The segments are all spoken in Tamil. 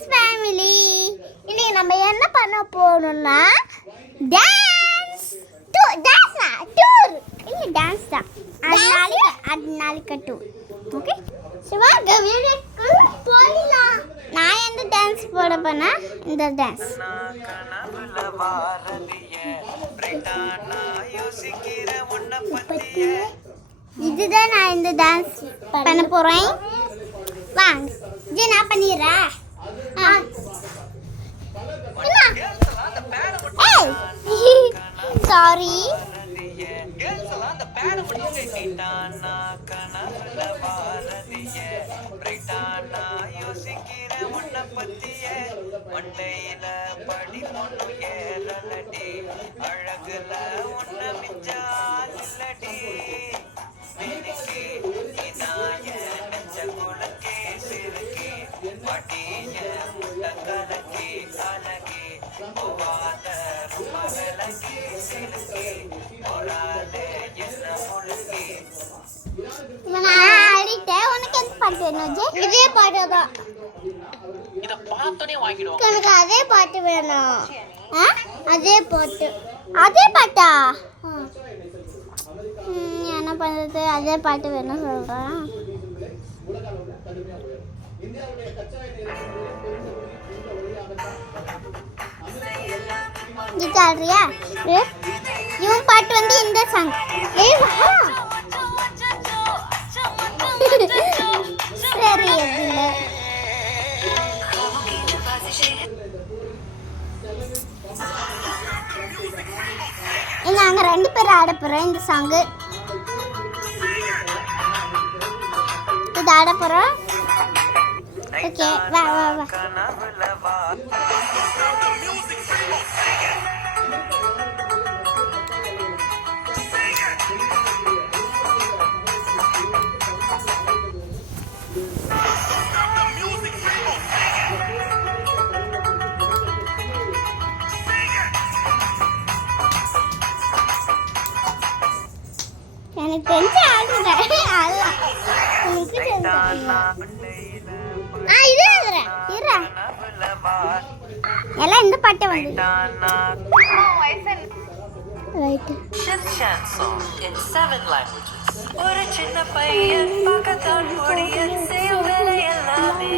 எஸ் ஃபேமிலி, இன்னைக்கு நம்ம என்ன பண்ண போறோம்னா டான்ஸ் டூர். டான்ஸ் தான். அதனால டூர். ஓகே, சும்மா வீடியோக்கு போலாம். நான் எந்த டான்ஸ் போட போனா இந்த டான்ஸ். இதுதான் நான் இந்த டான்ஸ் பண்ண போறேன். வாங்க ஜி, நான் பண்ணிடுறேன். சாரி. மண்டையில படி பொண்ணு ஏறலடி, அழகுல உன்ன மிஞ்சாலடி, மினிக்கு இதாய நெஞ்ச குலக்கே சிறுக்கி, பட்டிய முட்டக்கலக்கி அழகி, போவாத ரொம்ப விலக்கி சிறுக்கி, போராதே என்ன முழுக்கி. உனக்கு எந்த பாட்டு வேணும்? இதே பாட்டு தான். எனக்கு அதே பாட்டு வேணும். அதே பாட்டா? என்ன பண்றது? அதே பாட்டு வேணும் சொல்றேன். ஆடுறியா? இவன் பாட்டு வந்து இந்த சாங். சரி, நாங்க 2 பேரும் ஆட போறோம். இந்த சாங்கு இது ஆட போறோம். ஓகே, வா வா வா. எனக்கு தெரிஞ்சு ஆடுறேன். எல்லாம் இந்த பாட்டை வந்து ஒரு சின்ன பையன் பக்கத்தான் முடியன் செய்யும் வேலை எல்லாமே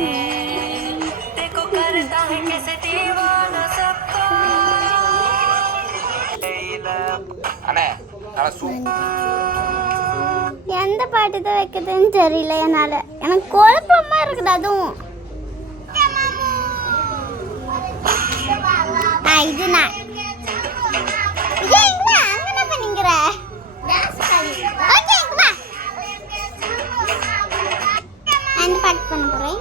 देखो करता है कैसे दीवाना सबको. எந்த பாட்டு தான் வைக்கிறதுன்னு தெரியல என்னால. எனக்கு குழப்பமா இருக்குது. அதுவும் இது நான் அங்கே பண்ணிக்கிற. அந்த பாட்டு பண்ண போறேன்.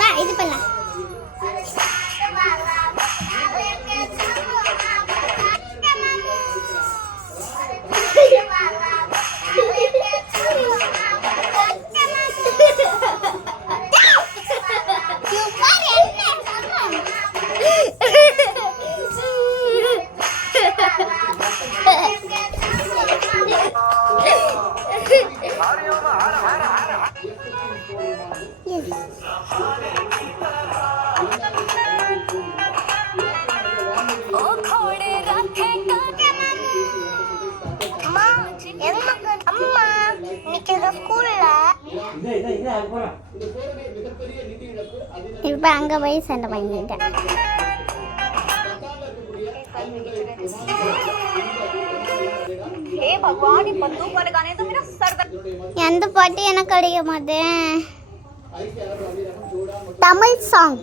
வா, இது பண்ணலாம். இப்ப அங்க போய் சண்டை பண்ணிட்டேன். எந்த பாட்டு எனக்கு கிடைக்க மாட்டேன். தமிழ் சாங்.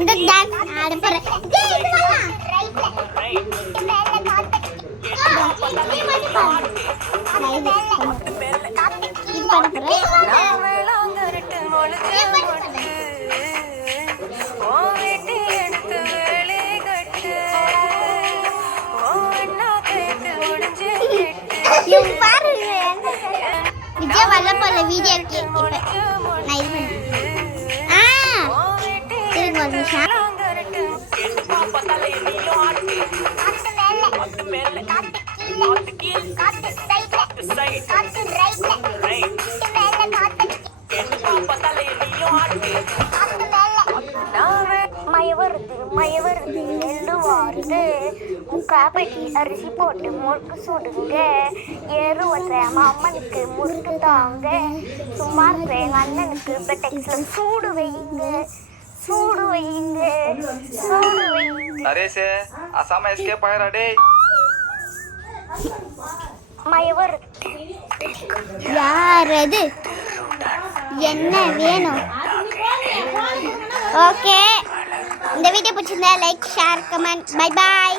இந்த டான்ஸ் ஆட போறேன். விஜய் வல்ல போல வீடியோக்கு நான் இது பண்ணேன். ஒரு நிமிஷம். தலை நீயும் ஆட்டு காத்து மேல காத்து கீழ் காத்து சைடு ரைட் என்ன பாப்பா தலை நீயும் ஆட்டு மய வருது நெல்லு வாருது முக்காப்பட்டி அரிசி போட்டு முறுக்கு சுடுங்க ஏறு வச்சேன் அம்மனுக்கு முறுக்கு தாங்க சும்மா இருக்கிற எங்கள் அண்ணனுக்கு பெட்டெக்ஸ்ல சூடு வைங்க நரேஷ் அசாம எஸ்கேப் ஆயிரா டேய் மயவர் யார் அது என்ன வேணும் ஓகே இந்த வீடியோ பிடிச்சிருந்தா like share comment bye bye